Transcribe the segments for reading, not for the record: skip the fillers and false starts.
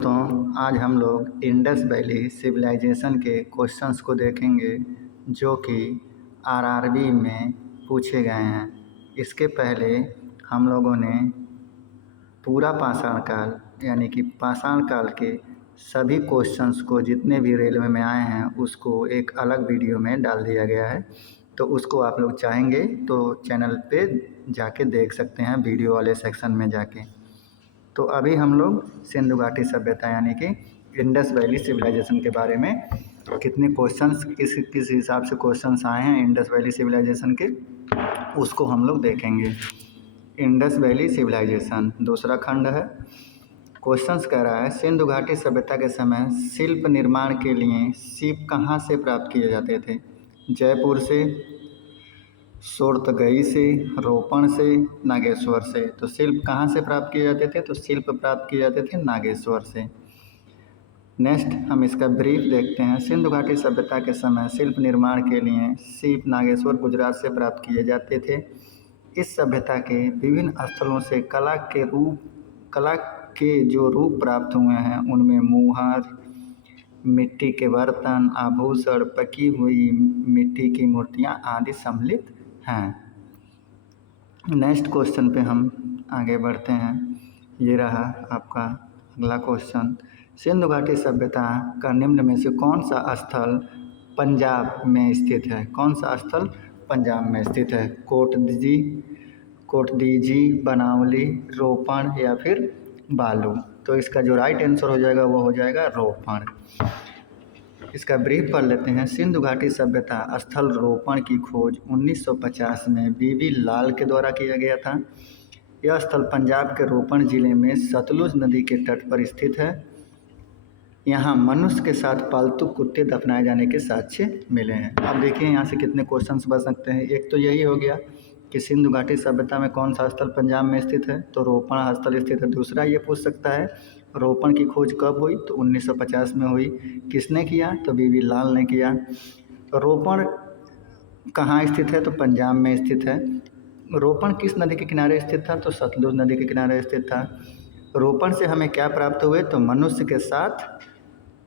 तो आज हम लोग इंडस वैली सिविलाइजेशन के क्वेश्चंस को देखेंगे जो कि आरआरबी में पूछे गए हैं। इसके पहले हम लोगों ने पूरा पाषाण काल यानी कि पाषाण काल के सभी क्वेश्चंस को जितने भी रेलवे में आए हैं उसको एक अलग वीडियो में डाल दिया गया है, तो उसको आप लोग चाहेंगे तो चैनल पे जाके देख सकते हैं वीडियो वाले सेक्शन में जाके। तो अभी हम लोग सिंधु घाटी सभ्यता यानी कि इंडस वैली सिविलाइजेशन के बारे में कितने क्वेश्चंस किस हिसाब से क्वेश्चंस आए हैं इंडस वैली सिविलाइजेशन के, उसको हम लोग देखेंगे। इंडस वैली सिविलाइजेशन दूसरा खंड है। क्वेश्चंस कह रहा है सिंधु घाटी सभ्यता के समय शिल्प निर्माण के लिए सीप कहाँ से प्राप्त किए जाते थे? जयपुर से, सोरतगई से, रोपण से, नागेश्वर से। तो शिल्प कहाँ से प्राप्त किए जाते थे? तो शिल्प प्राप्त किए जाते थे नागेश्वर से। नेक्स्ट हम इसका ब्रीफ देखते हैं। सिंधु घाटी सभ्यता के समय शिल्प निर्माण के लिए सीप नागेश्वर गुजरात से प्राप्त किए जाते थे। इस सभ्यता के विभिन्न स्थलों से कला के जो रूप प्राप्त हुए हैं उनमें मुहर, मिट्टी के बर्तन, आभूषण, पकी हुई मिट्टी की मूर्तियाँ आदि सम्मिलित हैं। नेक्स्ट क्वेश्चन पे हम आगे बढ़ते हैं। ये रहा आपका अगला क्वेश्चन। सिंधु घाटी सभ्यता का निम्न में से कौन सा स्थल पंजाब में स्थित है? कौन सा स्थल पंजाब में स्थित है? कोटदीजी, बनावली, रोपण या फिर बालू। तो इसका जो राइट आंसर हो जाएगा वो हो जाएगा रोपण। इसका ब्रीफ पढ़ लेते हैं। सिंधु घाटी सभ्यता स्थल रोपण की खोज 1950 में बीबी लाल के द्वारा किया गया था। यह स्थल पंजाब के रोपण जिले में सतलुज नदी के तट पर स्थित है। यहाँ मनुष्य के साथ पालतू कुत्ते दफनाए जाने के साक्ष्य मिले हैं। अब देखिए यहाँ से कितने क्वेश्चंस बन सकते हैं। एक तो यही हो गया कि सिंधु घाटी सभ्यता में कौन सा स्थल पंजाब में स्थित है, तो रोपण स्थल स्थित है। दूसरा ये पूछ सकता है रोपण की खोज कब हुई, तो 1950 में हुई। किसने किया? तो बीबी लाल ने किया। रोपण कहाँ स्थित है? तो पंजाब में स्थित है। रोपण किस नदी के किनारे स्थित था? तो सतलुज नदी के किनारे स्थित था। रोपण से हमें क्या प्राप्त हुए? तो मनुष्य के साथ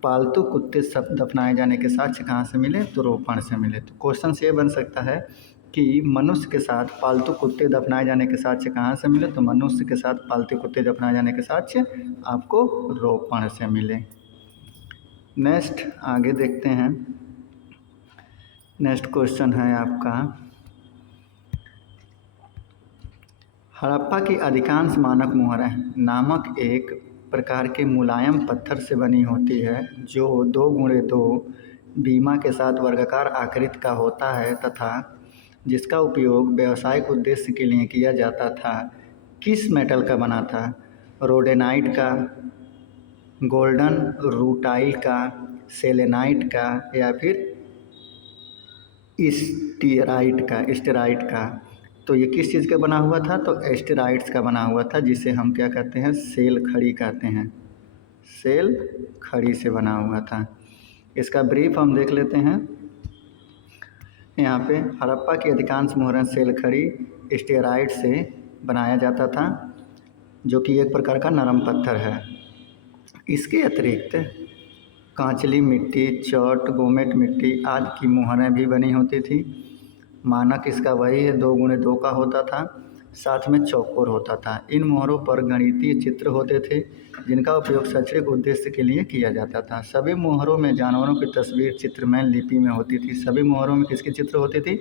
पालतू कुत्ते सब दफनाए जाने के साक्ष्य कहाँ से मिले? तो रोपण से मिले। तो क्वेश्चन ये बन सकता है कि मनुष्य के साथ पालतू कुत्ते दफनाए जाने के साक्ष्य कहाँ से मिले? तो मनुष्य के साथ पालतू कुत्ते दफनाए जाने के साक्ष्य आपको रोपण से मिले। नेक्स्ट आगे देखते हैं। नेक्स्ट क्वेश्चन है आपका, हड़प्पा की अधिकांश मानक मुहरें नामक एक प्रकार के मुलायम पत्थर से बनी होती है जो 2x2 बीमा के साथ वर्गाकार आकृति का होता है तथा जिसका उपयोग व्यावसायिक उद्देश्य के लिए किया जाता था। किस मेटल का बना था? रोडेनाइट का, गोल्डन रूटाइल का, सेलेनाइट का या फिर स्टेराइट का। तो ये किस चीज़ का बना हुआ था? तो एस्टेराइड्स का बना हुआ था, जिसे हम क्या कहते हैं? सेल खड़ी कहते हैं। सेल खड़ी से बना हुआ था। इसका ब्रीफ हम देख लेते हैं। यहाँ पे हड़प्पा की अधिकांश मोहरें सेल खड़ी स्टेराइड से बनाया जाता था, जो कि एक प्रकार का नरम पत्थर है। इसके अतिरिक्त कांचली मिट्टी, चौट, गोमेट मिट्टी आदि की मोहरें भी बनी होती थी। मानक इसका वही है, 2x2 का होता था, साथ में चौकोर होता था। इन मोहरों पर गणितीय चित्र होते थे जिनका उपयोग शैक्षणिक उद्देश्य के लिए किया जाता था। सभी मोहरों में जानवरों की तस्वीर चित्रमय लिपि में होती थी। सभी मोहरों में किसकी चित्र होती थी?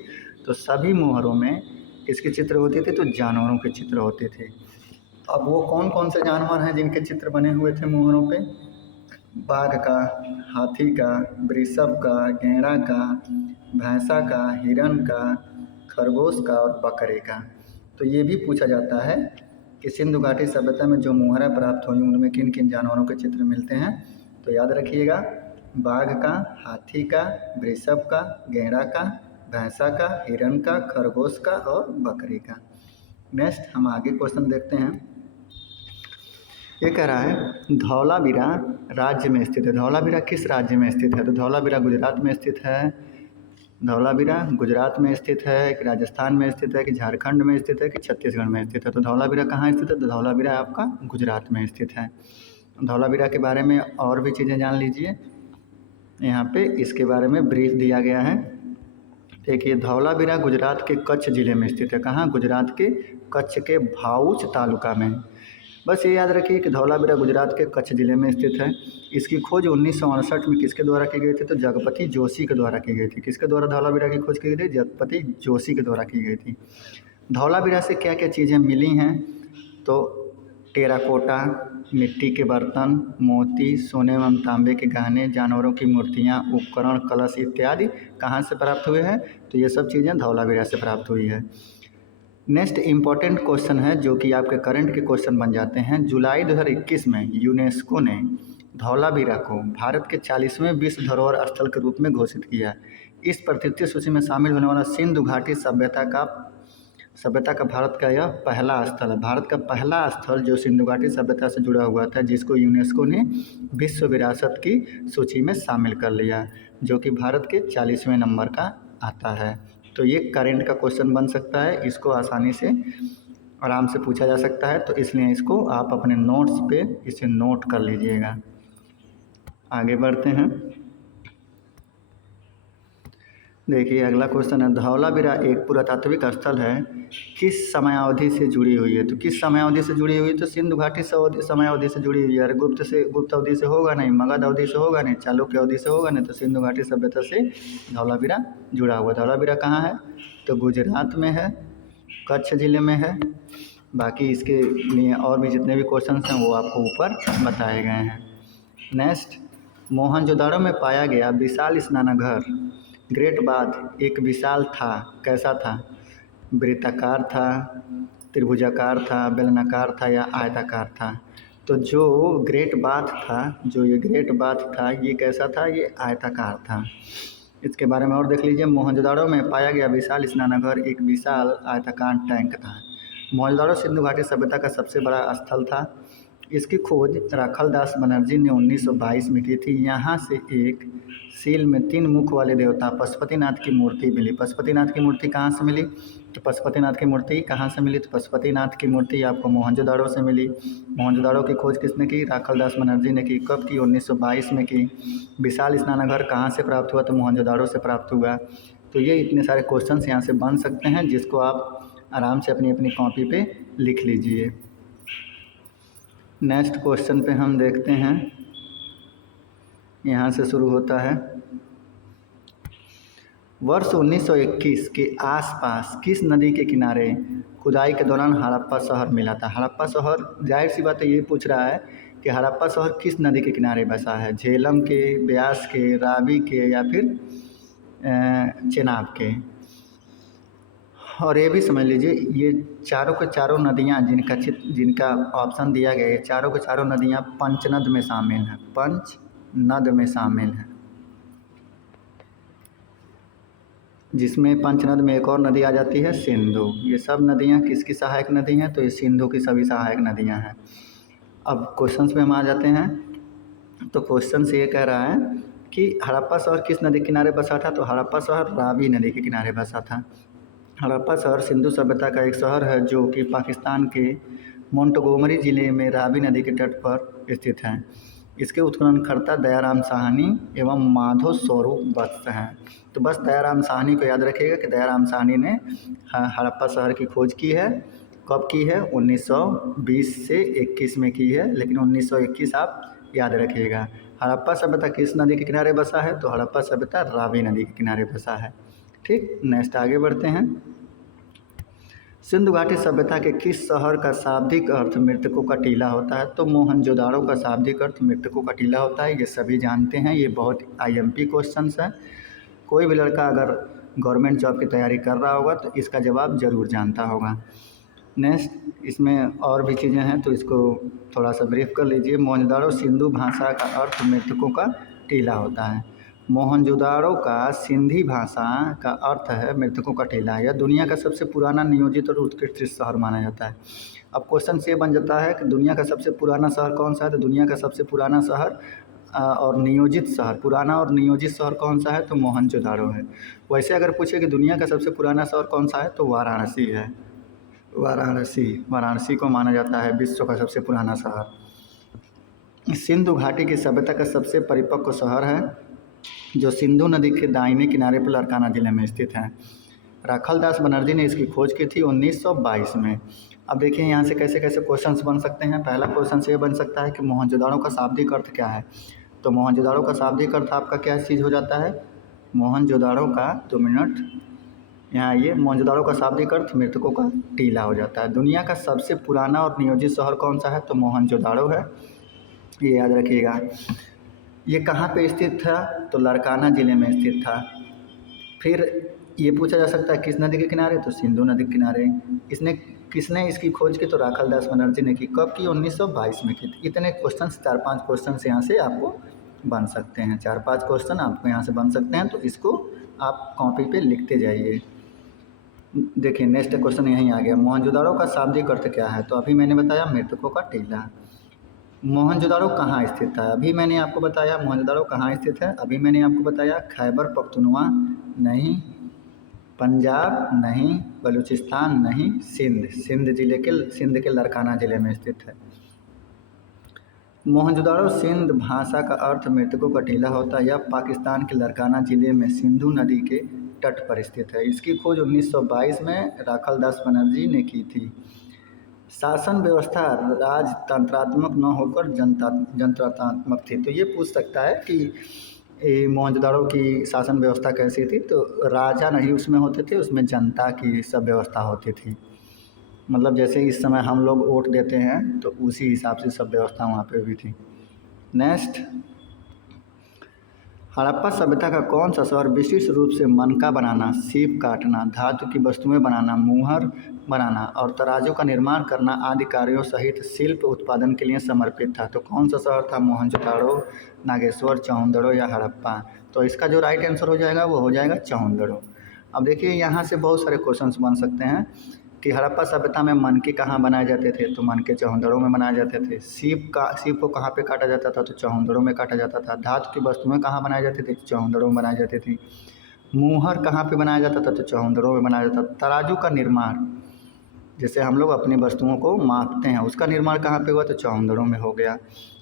तो सभी मोहरों में किसकी चित्र होती थी? तो जानवरों के चित्र होते थे। अब वो कौन कौन से जानवर हैं जिनके चित्र बने हुए थे मोहरों पे? बाघ का, हाथी का, वृषभ का, गैंडा का, भैंसा का, हिरन का, खरगोश का और बकरे का। तो ये भी पूछा जाता है कि सिंधु घाटी सभ्यता में जो मोहरें प्राप्त हुई उनमें किन किन जानवरों के चित्र मिलते हैं। तो याद रखिएगा, बाघ का, हाथी का, वृषभ का, गैंडा का, भैंसा का, हिरन का, खरगोश का और बकरी का। नेक्स्ट हम आगे क्वेश्चन देखते हैं। ये कह रहा है धौलावीरा राज्य में स्थित है। धौलावीरा किस राज्य में स्थित है? तो धौलावीरा गुजरात में स्थित है। धौलावीरा गुजरात में स्थित है कि राजस्थान में स्थित है कि झारखंड में स्थित है कि छत्तीसगढ़ में स्थित है? तो धौलावीरा कहाँ स्थित है? तो धौलावीरा आपका गुजरात में स्थित है। धौलावीरा के बारे में और भी चीज़ें जान लीजिए। यहाँ पे इसके बारे में ब्रीफ दिया गया है। देखिए, धौलावीरा गुजरात के कच्छ ज़िले में स्थित है। कहाँ? गुजरात के कच्छ के भाऊच तालुका में। बस ये याद रखिए कि धौलावीरा गुजरात के कच्छ ज़िले में स्थित है। इसकी खोज 1968 में किसके द्वारा की गई थी? तो जगपति जोशी के द्वारा की गई थी। किसके द्वारा धौलावीरा की खोज की गई थी? जगपति जोशी के द्वारा की गई थी। धौलावीरा से क्या क्या चीज़ें मिली हैं? तो टेराकोटा, मिट्टी के बर्तन, मोती, सोने एवं तांबे के गहने, जानवरों की मूर्तियाँ, उपकरण, कलश इत्यादि कहाँ से प्राप्त हुए हैं? तो ये सब चीज़ें धौलावीरा से प्राप्त हुई है। नेक्स्ट इम्पॉर्टेंट क्वेश्चन है जो कि आपके करंट के क्वेश्चन बन जाते हैं। जुलाई 2021 में यूनेस्को ने धौलावीरा को भारत के 40वें विश्व धरोहर स्थल के रूप में घोषित किया। इस प्रतिष्ठित सूची में शामिल होने वाला सिंधु घाटी सभ्यता का भारत का यह पहला स्थल है। भारत का पहला स्थल जो सिंधु घाटी सभ्यता से जुड़ा हुआ था, जिसको यूनेस्को ने विश्व विरासत की सूची में शामिल कर लिया, जो कि भारत के 40वें नंबर का आता है। तो ये करंट का क्वेश्चन बन सकता है, इसको आसानी से आराम से पूछा जा सकता है, तो इसलिए इसको आप अपने नोट्स पे इसे नोट कर लीजिएगा। आगे बढ़ते हैं। देखिए, अगला क्वेश्चन है, धौलावीरा एक पुरातात्विक स्थल है, किस समयावधि से जुड़ी हुई है? तो किस समयावधि से जुड़ी हुई है? तो सिंधु घाटी समयावधि से जुड़ी हुई है। गुप्त अवधि से होगा नहीं, मगध अवधि से होगा नहीं, चालुक्य अवधि से होगा नहीं, तो सिंधु घाटी सभ्यता से धौलावीरा जुड़ा हुआ। धौलावीरा कहाँ है? तो गुजरात में है, कच्छ ज़िले में है। बाकी इसके लिए और भी जितने भी क्वेश्चन हैं वो आपको ऊपर बताए गए हैं। नेक्स्ट, मोहनजोदाड़ो में पाया गया विशाल स्नानाघर ग्रेट बाथ एक विशाल था, कैसा था? वृत्ताकार था, त्रिभुजाकार था, बेलनाकार था या आयताकार था? तो जो ग्रेट बाथ था, ये कैसा था? ये आयताकार था। इसके बारे में और देख लीजिए। मोहनजोदाड़ो में पाया गया विशाल स्नानाघर एक विशाल आयताकार टैंक था। मोहनजोदाड़ो सिंधु घाटी सभ्यता का सबसे बड़ा स्थल था। इसकी खोज राखलदास बनर्जी ने 1922 में की थी। यहाँ से एक सील में 3 मुख वाले देवता पशुपतिनाथ की मूर्ति मिली। पशुपतिनाथ की मूर्ति कहाँ से मिली? तो पशुपतिनाथ की मूर्ति कहाँ से मिली? तो पशुपतिनाथ की मूर्ति आपको मोहनजोदाड़ो से मिली। मोहनजोदाड़ो की खोज किसने की? राखलदास बनर्जी ने की। कब की? 1922 में की। विशाल स्नानाघर कहाँ से प्राप्त हुआ? तो मोहनजोदाड़ो से प्राप्त हुआ। तो ये इतने सारे क्वेश्चंस यहाँ से बन सकते हैं, जिसको आप आराम से अपनी अपनी कॉपी पे लिख लीजिए। नेक्स्ट क्वेश्चन पे हम देखते हैं, यहाँ से शुरू होता है। वर्ष 1921 के आसपास किस नदी के किनारे खुदाई के दौरान हड़प्पा शहर मिला था? हड़प्पा शहर, जाहिर सी बात है ये पूछ रहा है कि हड़प्पा शहर किस नदी के किनारे बसा है? झेलम के, ब्यास के, रावी के या फिर चेनाब के? और ये भी समझ लीजिए, ये चारों के चारों नदियाँ जिनका ऑप्शन दिया गया है, चारों के चारों नदियाँ पंचनद में शामिल हैं। पंचनद में शामिल हैं, जिसमें पंचनद में एक और नदी आ जाती है सिंधु। ये सब नदियाँ किसकी सहायक नदी हैं? तो ये सिंधु की सभी सहायक नदियाँ हैं। अब क्वेश्चंस पे हम आ जाते हैं। तो क्वेश्चन से ये कह रहा है कि हड़प्पा शहर किस नदी के किनारे बसा था? तो हड़प्पा शहर रावी नदी के किनारे बसा था। हड़प्पा शहर सिंधु सभ्यता का एक शहर है जो कि पाकिस्तान के मोंटगोमरी ज़िले में रावी नदी के तट पर स्थित है। इसके उत्खननकर्ता दयाराम साहनी एवं माधव स्वरूप वत्स हैं। तो बस दयाराम साहनी को याद रखिएगा कि दयाराम साहनी ने हड़प्पा शहर की खोज की है। कब की है? 1920 से 21 में की है, लेकिन 1921 आप याद रखिएगा। हड़प्पा सभ्यता किस नदी के किनारे बसा है? तो हड़प्पा सभ्यता रावी नदी के किनारे बसा है। ठीक, नेक्स्ट आगे बढ़ते हैं। सिंधु घाटी सभ्यता के किस शहर का शाब्दिक अर्थ मृतकों का टीला होता है? तो मोहनजोदाड़ो का शाब्दिक अर्थ मृतकों का टीला होता है। ये सभी जानते हैं, ये बहुत IMP क्वेश्चंस है। कोई भी लड़का अगर गवर्नमेंट जॉब की तैयारी कर रहा होगा तो इसका जवाब ज़रूर जानता होगा। नेक्स्ट, इसमें और भी चीज़ें हैं तो इसको थोड़ा सा ब्रीफ कर लीजिए। मोहनजोदाड़ो सिंधु भाषा का अर्थ मृतकों का टीला होता है। मोहनजोदाड़ो का सिंधी भाषा का अर्थ है मृतकों का टीला। यह दुनिया का सबसे पुराना नियोजित और उत्कृष्ट शहर माना जाता है। अब क्वेश्चन से बन जाता है कि दुनिया का सबसे पुराना शहर कौन सा है? तो दुनिया का सबसे पुराना शहर और नियोजित शहर, पुराना और नियोजित शहर कौन सा है? तो मोहनजोदाड़ो है। वैसे अगर पूछे कि दुनिया का सबसे पुराना शहर कौन सा है, तो वाराणसी है। वाराणसी को माना जाता है विश्व का सबसे पुराना शहर। सिंधु घाटी की सभ्यता का सबसे परिपक्व शहर है जो सिंधु नदी के दाहिने किनारे पर लारकाना जिले में स्थित है। राखालदास बनर्जी ने इसकी खोज की थी 1922 में। अब देखिए यहाँ से कैसे कैसे क्वेश्चंस बन सकते हैं। पहला क्वेश्चन ये बन सकता है कि मोहनजोदाड़ो का शाब्दिक अर्थ क्या है। तो मोहनजोदाड़ो का शाब्दिक अर्थ आपका क्या चीज़ हो जाता है। मोहनजोदाड़ो का 2 मिनट यहाँ ये मोहनजोदाड़ो का शाब्दिक अर्थ मृतकों का टीला हो जाता है। दुनिया का सबसे पुराना और नियोजित शहर कौन सा है, तो मोहनजोदाड़ो है, ये याद रखिएगा। ये कहाँ पे स्थित था, तो लारकाना ज़िले में स्थित था। फिर ये पूछा जा सकता है किस नदी के किनारे, तो सिंधु नदी के किनारे। किसने इसकी खोज की, तो राखालदास बनर्जी ने की। कब की, 1922 में की। इतने क्वेश्चन 4-5 क्वेश्चन यहाँ से आपको बन सकते हैं। 4-5 क्वेश्चन आपको यहाँ से बन सकते हैं, तो इसको आप कॉपी पे लिखते जाइए। देखिए नेक्स्ट क्वेश्चन यहीं आ गया। मोहनजोदाड़ो का शाब्दिक अर्थ क्या है, तो अभी मैंने बताया मृतकों का टीला। मोहनजोदाड़ो कहाँ स्थित है, अभी मैंने आपको बताया मोहनजोदाड़ो कहाँ स्थित है। अभी मैंने आपको बताया खैबर पख्तूनख्वा नहीं, पंजाब नहीं, बलूचिस्तान नहीं, सिंध के लारकाना ज़िले में स्थित है। मोहनजोदाड़ो सिंध भाषा का अर्थ मृतकों का टीला होता है। यह पाकिस्तान के लारकाना ज़िले में सिंधु नदी के तट पर स्थित है। इसकी खोज 1922 में राखालदास बनर्जी ने की थी। शासन व्यवस्था राजतंत्रात्मक न होकर जनतात्मक थी। तो ये पूछ सकता है कि मोहनजोदाड़ो की शासन व्यवस्था कैसी थी, तो राजा नहीं उसमें होते थे, उसमें जनता की सब व्यवस्था होती थी। मतलब जैसे इस समय हम लोग वोट देते हैं, तो उसी हिसाब से सब व्यवस्था वहाँ पे भी थी। नेक्स्ट, हड़प्पा सभ्यता का कौन सा शहर विशिष्ट रूप से मनका बनाना, सीप काटना, धातु की वस्तुएं बनाना, मुहर बनाना और तराजू का निर्माण करना आदि कार्यों सहित शिल्प उत्पादन के लिए समर्पित था। तो कौन सा शहर था, मोहनजोदाड़ो, नागेश्वर, चौंदड़ो या हड़प्पा। तो इसका जो राइट आंसर हो जाएगा वो हो जाएगा चौंदड़ो। अब देखिए यहाँ से बहुत सारे क्वेश्चंस बन सकते हैं कि हड़प्पा सभ्यता में मनके कहाँ बनाए जाते थे, तो मनके चौंदड़ो में बनाए जाते थे। सीप को कहाँ पे काटा जाता था, तो चौंदड़ो में काटा जाता था। धातु की वस्तुएं कहाँ बनाई जाती थी, चौंदड़ो में बनाई जाती थी। मुहर कहाँ पे बनाया जाता था, तो चौंदड़ो में बनाया जाता था। तराजू का निर्माण, जैसे हम लोग अपनी वस्तुओं को मापते हैं, उसका निर्माण कहाँ पे हुआ, तो चौंदड़ो में हो गया।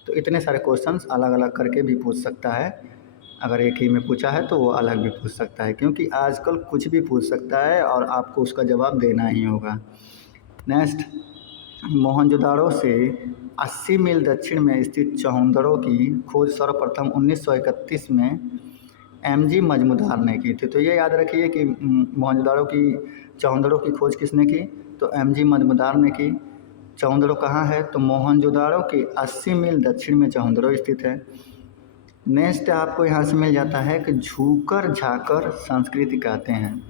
तो इतने सारे क्वेश्चंस अलग अलग करके भी पूछ सकता है। अगर एक ही में पूछा है तो वो अलग भी पूछ सकता है, क्योंकि आजकल कुछ भी पूछ सकता है और आपको उसका जवाब देना ही होगा। नेक्स्ट, मोहनजोदाड़ो से 80 मील दक्षिण में स्थित चौंदड़ो की खोज सर्वप्रथम 1931 में MG मजमुदार ने की थी। तो ये याद रखिए कि चौंदड़ो की खोज किसने की, तो MG मजमुदार ने की। चौंदड़ो कहाँ है, तो मोहनजोदाड़ो के 80 मील दक्षिण में चौंदड़ो स्थित है। नेक्स्ट आपको यहाँ से मिल जाता है कि झूकर झाकर संस्कृति कहते हैं।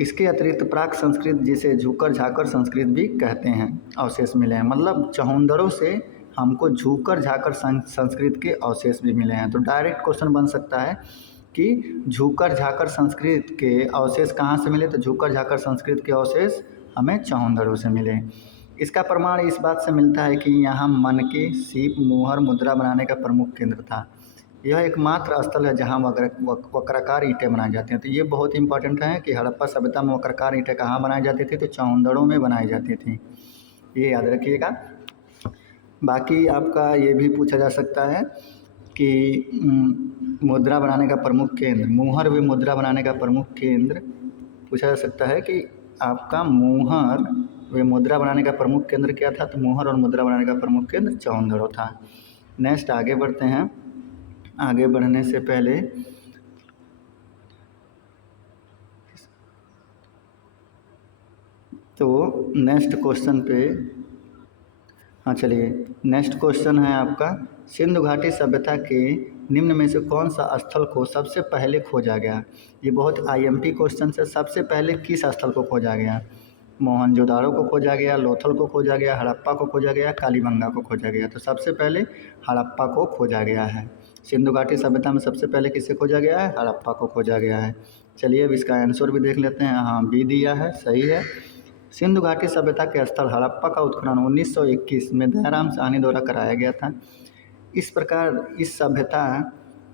इसके अतिरिक्त प्राक संस्कृत, जिसे झूकर झाकर संस्कृत भी कहते हैं, अवशेष मिले हैं। मतलब चौंदड़ो से हमको झूकर झाकर संस्कृत के अवशेष भी मिले हैं। तो डायरेक्ट क्वेश्चन बन सकता है कि झूकर झाकर संस्कृत के अवशेष कहाँ से मिले, तो झूकर झाकर संस्कृत के अवशेष हमें चौंदड़ो से मिले। इसका प्रमाण इस बात से मिलता है कि यहाँ मनके, सीप, मुहर, मुद्रा बनाने का प्रमुख केंद्र था। यह एकमात्र स्थल है जहाँ वक्राकार ईंटें बनाई जाती हैं। तो ये बहुत इंपॉर्टेंट है कि हड़प्पा सभ्यता में वक्राकार ईंटें कहाँ बनाई जाती थी, तो चौंदड़ो में बनाई जाती थी, ये याद रखिएगा। बाकी आपका ये भी पूछा जा सकता है कि मुद्रा बनाने का प्रमुख केंद्र, मुहर भी मुद्रा बनाने का प्रमुख केंद्र पूछा जा सकता है कि आपका मुहर वे मुद्रा बनाने का प्रमुख केंद्र क्या था, तो मुहर और मुद्रा बनाने का प्रमुख केंद्र चौंदड़ो था। नेक्स्ट आगे बढ़ते हैं। आगे बढ़ने से पहले तो नेक्स्ट क्वेश्चन पे, हाँ चलिए, नेक्स्ट क्वेश्चन है आपका, सिंधु घाटी सभ्यता के निम्न में से कौन सा स्थल को सबसे पहले खोजा गया। ये बहुत IMP क्वेश्चन है। सबसे पहले किस स्थल को खोजा गया, मोहनजोदाड़ो को खोजा गया, लोथल को खोजा गया, हड़प्पा को खोजा गया, कालीबंगा को खोजा गया। तो सबसे पहले हड़प्पा को खोजा गया है। सिंधु घाटी सभ्यता में सबसे पहले किसे खोजा गया है, हड़प्पा को खोजा गया है। चलिए अब इसका आंसर भी देख लेते हैं। हाँ, बी दिया है, सही है। सिंधु घाटी सभ्यता के स्थल हड़प्पा का उत्खनन 1921 में दयाराम साहनी द्वारा कराया गया था। इस प्रकार इस सभ्यता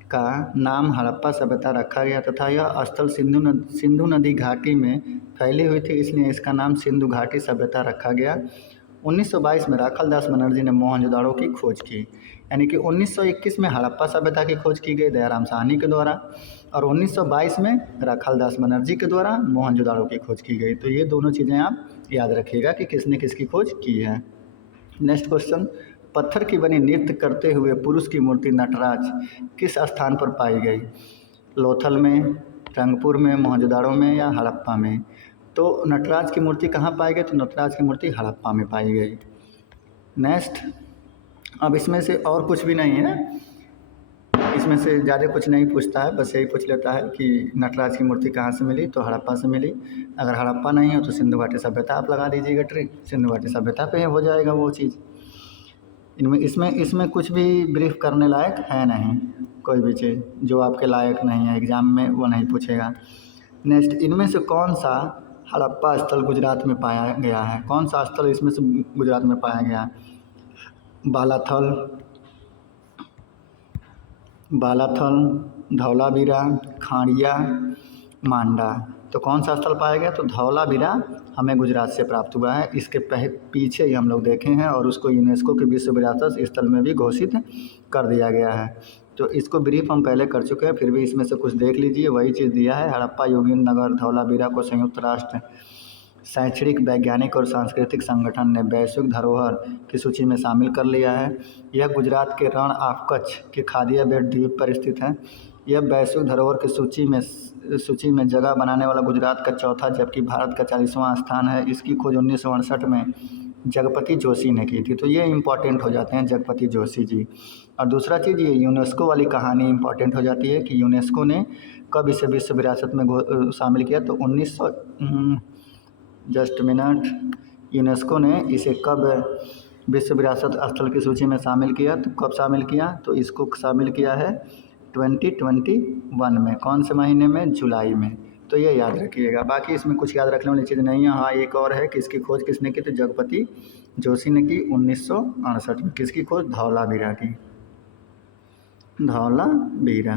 का नाम हड़प्पा सभ्यता रखा गया तथा यह स्थल सिंधु नदी घाटी में फैली हुई थी, इसलिए इसका नाम सिंधु घाटी सभ्यता रखा गया। 1922 में राखालदास बनर्जी ने मोहनजोदाड़ो की खोज की, यानी कि 1921 में हड़प्पा सभ्यता की खोज की गई दयाराम साहनी के द्वारा, और 1922 में राखालदास बनर्जी के द्वारा मोहनजोदाड़ो की खोज की गई। तो ये दोनों चीज़ें आप याद रखिएगा कि किसने किसकी खोज की है। नेक्स्ट क्वेश्चन, पत्थर की बनी नृत्य करते हुए पुरुष की मूर्ति नटराज किस स्थान पर पाई गई? लोथल में, रंगपुर में, मोहनजोदाड़ो में या हड़प्पा में? तो नटराज की मूर्ति कहाँ पाई गई? तो नटराज की मूर्ति हड़प्पा में पाई गई। नेक्स्ट, अब इसमें से और कुछ भी नहीं है, इसमें से ज़्यादा कुछ नहीं पूछता है, बस यही पूछ लेता है कि नटराज की मूर्ति कहाँ से मिली? तो हड़प्पा से मिली। अगर हड़प्पा नहीं हो तो सिंधु घाटी सभ्यता आप लगा दीजिएगा ट्रिक, सिंधु घाटी सभ्यता पे हो जाएगा वो चीज़। इसमें कुछ भी ब्रीफ करने लायक है नहीं, कोई भी चीज़ जो आपके लायक नहीं है एग्ज़ाम में वो नहीं पूछेगा। नेक्स्ट, इनमें से कौन सा हड़प्पा स्थल गुजरात में पाया गया है? कौन सा स्थल इसमें से गुजरात में पाया गया? बालाथल, धौलावीरा, खाड़िया, मांडा। तो कौन सा स्थल पाया गया? तो धौलावीरा हमें गुजरात से प्राप्त हुआ है। इसके पीछे ही हम लोग देखे हैं और उसको यूनेस्को के विश्व विरासत स्थल में भी घोषित कर दिया गया है। तो इसको ब्रीफ हम पहले कर चुके हैं, फिर भी इसमें से कुछ देख लीजिए, वही चीज़ दिया है। हड़प्पा, योगिंद्रनगर, धौलावीरा को संयुक्त राष्ट्र शैक्षणिक, वैज्ञानिक और सांस्कृतिक संगठन ने वैश्विक धरोहर की सूची में शामिल कर लिया है। यह गुजरात के रण ऑफ कच्छ के खादिया बेट द्वीप पर स्थित है। यह वैश्विक धरोहर की सूची में जगह बनाने वाला गुजरात का चौथा जबकि भारत का 40वां स्थान है। इसकी खोज 1968 में जगपति जोशी ने की थी। तो ये इम्पॉर्टेंट हो जाते हैं जगपति जोशी जी। और दूसरा चीज़, ये यूनेस्को वाली कहानी इम्पॉर्टेंट हो जाती है कि यूनेस्को ने कब इसे विश्व विरासत में शामिल किया? तो यूनेस्को ने इसे कब विश्व विरासत स्थल की सूची में शामिल किया? तो कब शामिल किया? तो इसको शामिल किया है 2021 में। कौन से महीने में? जुलाई में। तो ये याद रखिएगा। बाकी इसमें कुछ याद रखने वाली चीज़ नहीं है। हाँ, एक और है कि इसकी खोज किसने की? तो जगपति जोशी ने की 1968 में। किसकी खोज? धौलावीरा की, धौलावीरा।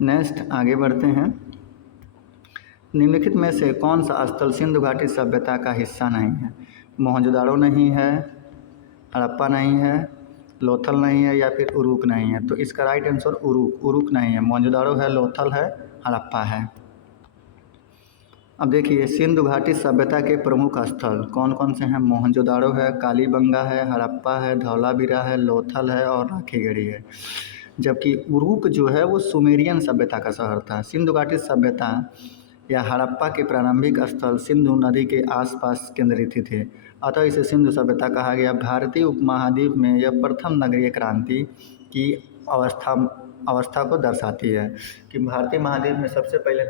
नेक्स्ट आगे बढ़ते हैं। निम्नलिखित में से कौन सा स्थल सिंधु घाटी सभ्यता का हिस्सा नहीं है? मोहनजोदाड़ो नहीं है, हड़प्पा नहीं है, लोथल नहीं है या फिर उरुक नहीं है? तो इसका राइट आंसर उरुक नहीं है। मोहनजोदाड़ो है, लोथल है, हड़प्पा है। अब देखिए, सिंधु घाटी सभ्यता के प्रमुख स्थल कौन कौन से हैं? मोहनजोदाड़ो है, कालीबंगा है, हड़प्पा है, धौलावीरा है, लोथल है और राखीगढ़ी है। जबकि उरुक जो है वो सुमेरियन सभ्यता का शहर था। सिंधु घाटी सभ्यता या हड़प्पा के प्रारंभिक स्थल सिंधु नदी के आसपास केंद्रित थे, अतः इसे सिंधु सभ्यता कहा गया। भारतीय उपमहाद्वीप में यह प्रथम नगरीय क्रांति की अवस्था को दर्शाती है कि भारतीय महाद्वीप में सबसे पहले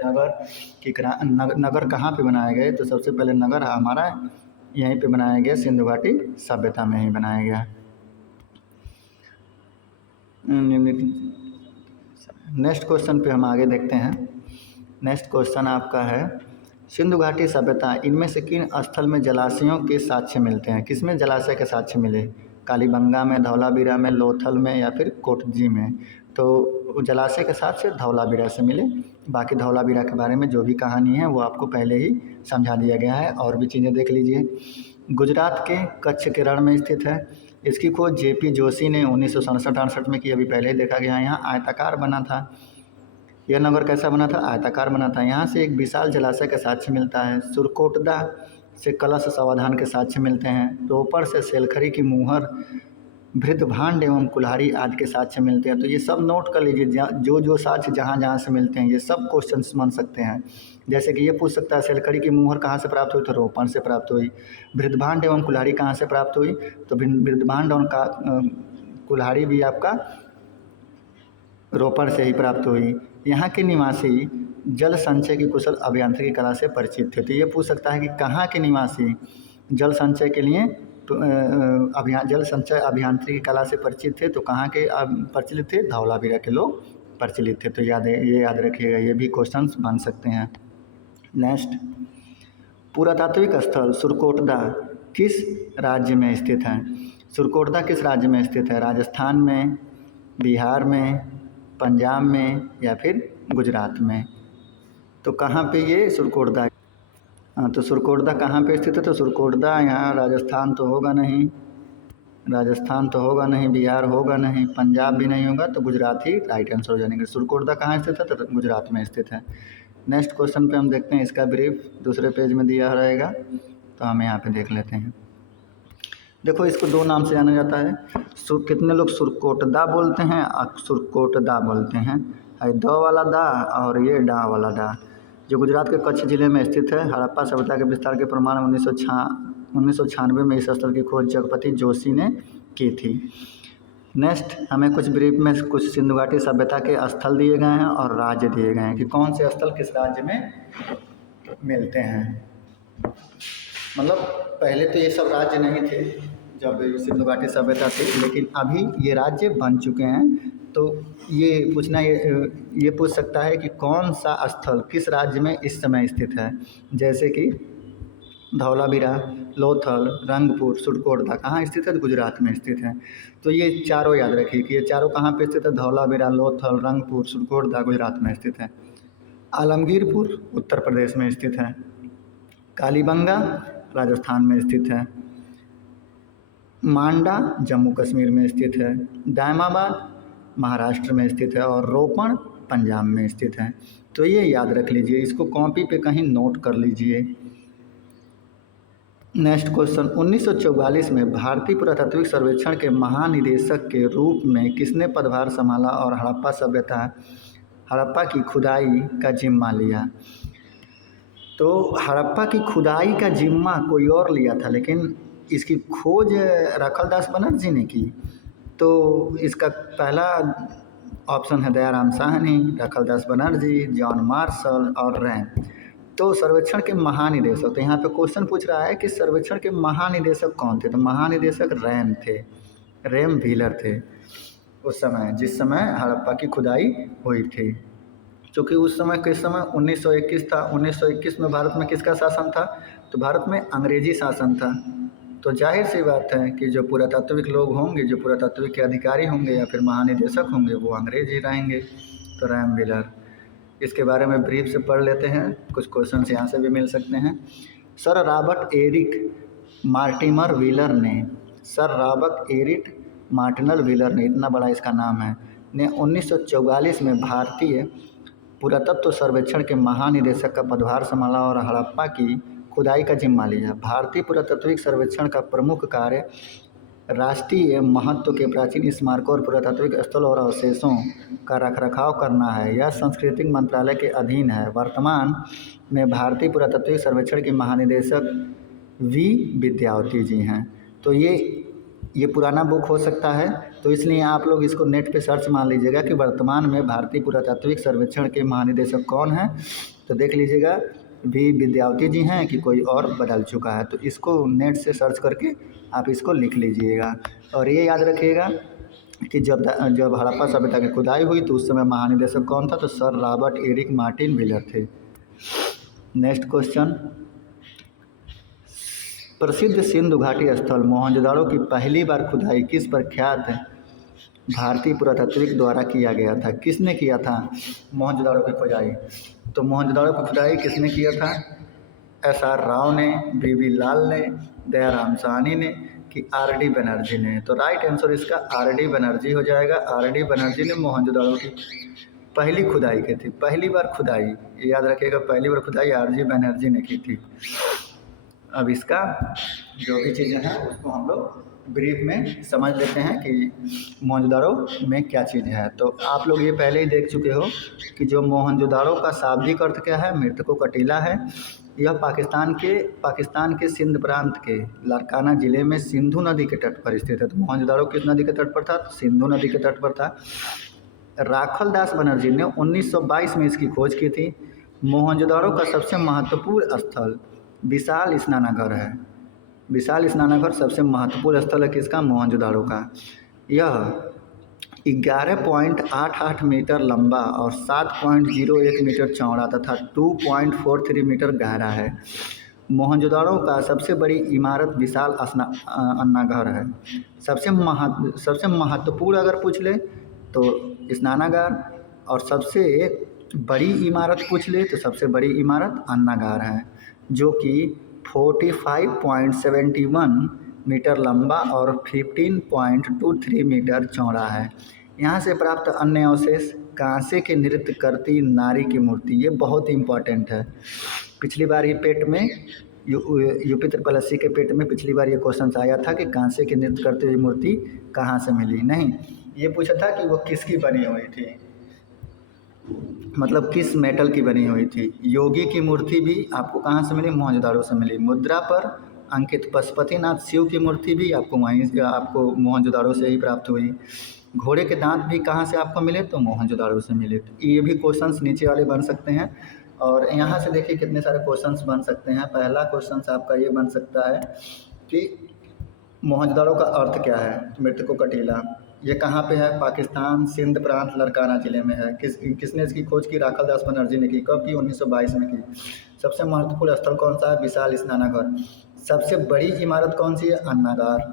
नगर कहाँ पे बनाए गए? तो सबसे पहले नगर हमारा यहीं पे बनाया गया, सिंधु घाटी सभ्यता में ही बनाया गया। नेक्स्ट क्वेश्चन पे हम आगे देखते हैं। नेक्स्ट क्वेश्चन आपका है, सिंधु घाटी सभ्यता इनमें से किन स्थल में जलाशयों के साक्ष्य मिलते हैं? किसमें जलाशय के साक्ष्य मिले? कालीबंगा में, धौलावीरा में, लोथल में या फिर कोटजी में? तो जलाशय के साक्ष्य धौलावीरा से मिले। बाकी धौलावीरा के बारे में जो भी कहानी है वो आपको पहले ही समझा दिया गया है। और भी चीज़ें देख लीजिए। गुजरात के कच्छ के रण में स्थित है। इसकी खोज जेपी जोशी ने 1967-68 में की। अभी पहले ही देखा गया। यहाँ आयताकार बना था। यह नगर कैसा बना था? आयताकार बना था। यहाँ से एक विशाल जलाशय के साक्ष्य मिलता है। सुरकोटदा से कलश सावधान के साक्ष्य मिलते हैं। रोपड़ से सेलखरी की मुहर, भृतभांड एवं कुल्हाड़ी आदि के साक्ष्य मिलते हैं। तो ये सब नोट कर लीजिए, जो साक्ष्य जहाँ से मिलते हैं ये सब क्वेश्चंस बन सकते हैं। जैसे कि ये पूछ सकता है सेलखरी की मुहर कहाँ से प्राप्त हुई? तो रोपड़ से प्राप्त हुई। भृतभांड एवं कुल्हाड़ी कहाँ से प्राप्त हुई? तो भृतभांड और कुल्हाड़ी भी आपका रोपड़ से ही प्राप्त हुई। यहाँ के निवासी जल संचय की कुशल अभियांत्रिकी कला से परिचित थे। तो ये पूछ सकता है कि कहाँ के निवासी जल संचय के लिए जल संचय अभियांत्रिकी कला से परिचित थे? तो कहाँ के प्रचलित थे? धौलावीरा के लोग प्रचलित थे। तो ये याद रखिएगा, ये भी क्वेश्चंस बन सकते हैं। नेक्स्ट, पुरातात्विक स्थल सुरकोटदा किस राज्य में स्थित है? सुरकोटदा किस राज्य में स्थित है? राजस्थान में, बिहार में, पंजाब में या फिर गुजरात में? तो कहाँ पे ये सुरकोटदा? तो सुरकोटदा कहाँ पे स्थित है? तो सुरकोटदा यहाँ राजस्थान तो होगा नहीं, राजस्थान तो होगा नहीं, बिहार होगा नहीं, पंजाब भी नहीं होगा, तो गुजरात ही राइट आंसर हो जाएंगे। सुरकोटदा कहाँ स्थित है? तो गुजरात में स्थित है। नेक्स्ट क्वेश्चन पे हम देखते हैं, इसका ब्रीफ दूसरे पेज में दिया रहेगा, तो हम यहाँ पे देख लेते हैं। देखो, इसको दो नाम से जाना जाता है। कितने लोग सुरकोटदा बोलते हैं और सुरकोटदा बोलते हैं, द वाला दा और ये डा वाला डा। जो गुजरात के कच्छ जिले में स्थित है। हड़प्पा सभ्यता के विस्तार के प्रमाण 1996 में इस स्थल की खोज जगपति जोशी ने की थी। नेक्स्ट, हमें कुछ ब्रीफ में कुछ सिंधु घाटी सभ्यता के स्थल दिए गए हैं और राज्य दिए गए हैं कि कौन से स्थल किस राज्य में मिलते हैं। मतलब पहले तो ये सब राज्य नहीं थे जब सिंधु घाटी सभ्यता थी, लेकिन अभी ये राज्य बन चुके हैं। तो ये पूछना, ये पूछ सकता है कि कौन सा स्थल किस राज्य में इस समय स्थित है। जैसे कि धौलावीरा, लोथल, रंगपुर, सुरकोटदा कहाँ स्थित है? गुजरात में स्थित है। तो ये चारों याद रखिए कि ये चारों कहाँ पे स्थित है? धौलावीरा, लोथल, रंगपुर, सुरकोटदा गुजरात में स्थित है। आलमगीरपुर उत्तर प्रदेश में स्थित है। कालीबंगा राजस्थान में स्थित है। मांडा जम्मू कश्मीर में स्थित है। दायमाबाद महाराष्ट्र में स्थित है और रोपण पंजाब में स्थित है। तो ये याद रख लीजिए, इसको कॉपी पे कहीं नोट कर लीजिए। नेक्स्ट क्वेश्चन, 1944 में भारतीय पुरातात्विक सर्वेक्षण के महानिदेशक के रूप में किसने पदभार संभाला और हड़प्पा की खुदाई का जिम्मा लिया? तो हड़प्पा की खुदाई का जिम्मा कोई और लिया था, लेकिन इसकी खोज राखलदास बनर्जी ने की। तो इसका पहला ऑप्शन है दयाराम साहनी, राखलदास बनर्जी, जॉन मार्शल और रैम। तो सर्वेक्षण के महानिदेशक, तो यहाँ पे क्वेश्चन पूछ रहा है कि सर्वेक्षण के महानिदेशक कौन थे? तो महानिदेशक रैम थे, रैम व्हीलर थे उस समय, जिस समय हड़प्पा की खुदाई हुई थी। क्योंकि उस समय किस समय 1921 था। 1921 में भारत में किसका शासन था? तो भारत में अंग्रेजी शासन था। तो जाहिर सी बात है कि जो पुरातात्विक लोग होंगे, जो पुरातात्विक के अधिकारी होंगे या फिर महानिदेशक होंगे, वो अंग्रेज ही रहेंगे। तो रैम व्हीलर, इसके बारे में ब्रीफ से पढ़ लेते हैं, कुछ क्वेश्चन यहाँ से भी मिल सकते हैं। Sir Robert Eric Mortimer Wheeler ने, sir Robert Eric Mortimer Wheeler ने, इतना बड़ा इसका नाम है, ने 1944 में भारतीय पुरातत्व सर्वेक्षण के महानिदेशक का पदभार संभाला और हड़प्पा की खुदाई का जिम्मा लिया। भारतीय पुरातात्विक सर्वेक्षण का प्रमुख कार्य राष्ट्रीय महत्व के प्राचीन स्मारकों और पुरातात्विक स्थल और अवशेषों का रखरखाव करना है। यह सांस्कृतिक मंत्रालय के अधीन है। वर्तमान में भारतीय पुरातात्विक सर्वेक्षण के महानिदेशक वी विद्यावती जी हैं। तो ये पुराना बुक हो सकता है, तो इसलिए आप लोग इसको नेट पे सर्च मार लीजिएगा कि वर्तमान में भारतीय पुरातात्विक सर्वेक्षण के महानिदेशक कौन हैं। तो देख लीजिएगा वी विद्यावती जी हैं कि कोई और बदल चुका है। तो इसको नेट से सर्च करके आप इसको लिख लीजिएगा। और ये याद रखिएगा कि जब हड़प्पा सभ्यता की खुदाई हुई तो उस समय महानिदेशक कौन था? तो sir Robert Eric Martin Wheeler थे। नेक्स्ट क्वेश्चन, प्रसिद्ध सिंधु घाटी स्थल मोहनजोदाड़ो की पहली बार खुदाई किस प्रख्यात भारतीय पुरातात्विक द्वारा किया गया था? किसने किया था मोहनजोदाड़ो की खुदाई? तो मोहनजोदाड़ो की खुदाई किसने किया था? SR राव ने, BB लाल ने, दयाराम साहनी ने कि RD बनर्जी ने? तो राइट आंसर इसका RD बनर्जी हो जाएगा। RD बनर्जी ने मोहनजोदाड़ो की पहली खुदाई की थी, पहली बार खुदाई, याद रखिएगा, पहली बार खुदाई RG बनर्जी ने की थी। अब इसका जो भी चीज़ें हैं उसको हम लोग ब्रीफ में समझ लेते हैं कि मोहनजोदाड़ो में क्या चीज़ है। तो आप लोग ये पहले ही देख चुके हो कि जो मोहनजोदाड़ो का शाब्दिक अर्थ क्या है? मृतकों का टीला है। यह पाकिस्तान के सिंध प्रांत के लारकाना ज़िले में सिंधु नदी के तट पर स्थित है। तो मोहनजोदाड़ो किस नदी के तट पर था? तो सिंधु नदी के तट पर था। राखलदास बनर्जी ने 1922 में इसकी खोज की थी। मोहनजोदाड़ो का सबसे महत्वपूर्ण स्थल विशाल स्नानागार है। विशाल स्नानागार सबसे महत्वपूर्ण स्थल है किसका? मोहनजोदाड़ो का। यह 11.88 मीटर लंबा और 7.01 मीटर चौड़ा तथा 2.43 मीटर गहरा है। मोहनजोदाड़ो का सबसे बड़ी इमारत विशाल अन्नाघर है। सबसे महत्वपूर्ण अगर पूछ ले तो स्नानागार, और सबसे बड़ी इमारत पूछ ले तो सबसे बड़ी इमारत अन्नागार है। जो कि 45.71 मीटर लंबा और 15.23 मीटर चौड़ा है। यहाँ से प्राप्त अन्य अवशेष कांसे के नृत्य करती नारी की मूर्ति, ये बहुत ही इम्पोर्टेंट है। पिछली बार ये पेट में यूपी ट्रिपल एससी के पेट में पिछली बार ये क्वेश्चन आया था कि कांसे की नृत्य करती हुई मूर्ति कहाँ से मिली। नहीं, ये पूछा था कि वो किसकी बनी हुई थी, मतलब किस मेटल की बनी हुई थी। योगी की मूर्ति भी आपको कहाँ से मिली, मोहनजोदाड़ो से मिली। मुद्रा पर अंकित पशुपतिनाथ शिव की मूर्ति भी आपको मोहनजोदाड़ो से ही प्राप्त हुई। घोड़े के दांत भी कहाँ से आपको मिले, तो मोहनजोदाड़ो से मिले। ये भी क्वेश्चंस नीचे वाले बन सकते हैं। और यहाँ से देखिए कितने सारे क्वेश्चंस बन सकते हैं। पहला क्वेश्चंस आपका ये बन सकता है कि मोहनजोदाड़ो का अर्थ क्या है, मृतकों का टीला। ये कहाँ पे है, पाकिस्तान सिंध प्रांत लड़काना ज़िले में है। किसने इसकी खोज की, राखल दास बनर्जी ने की। कब की, 1922 में की। सबसे महत्वपूर्ण स्थल कौन सा है, विशाल स्नानागार। सबसे बड़ी इमारत कौन सी है, अन्नागार।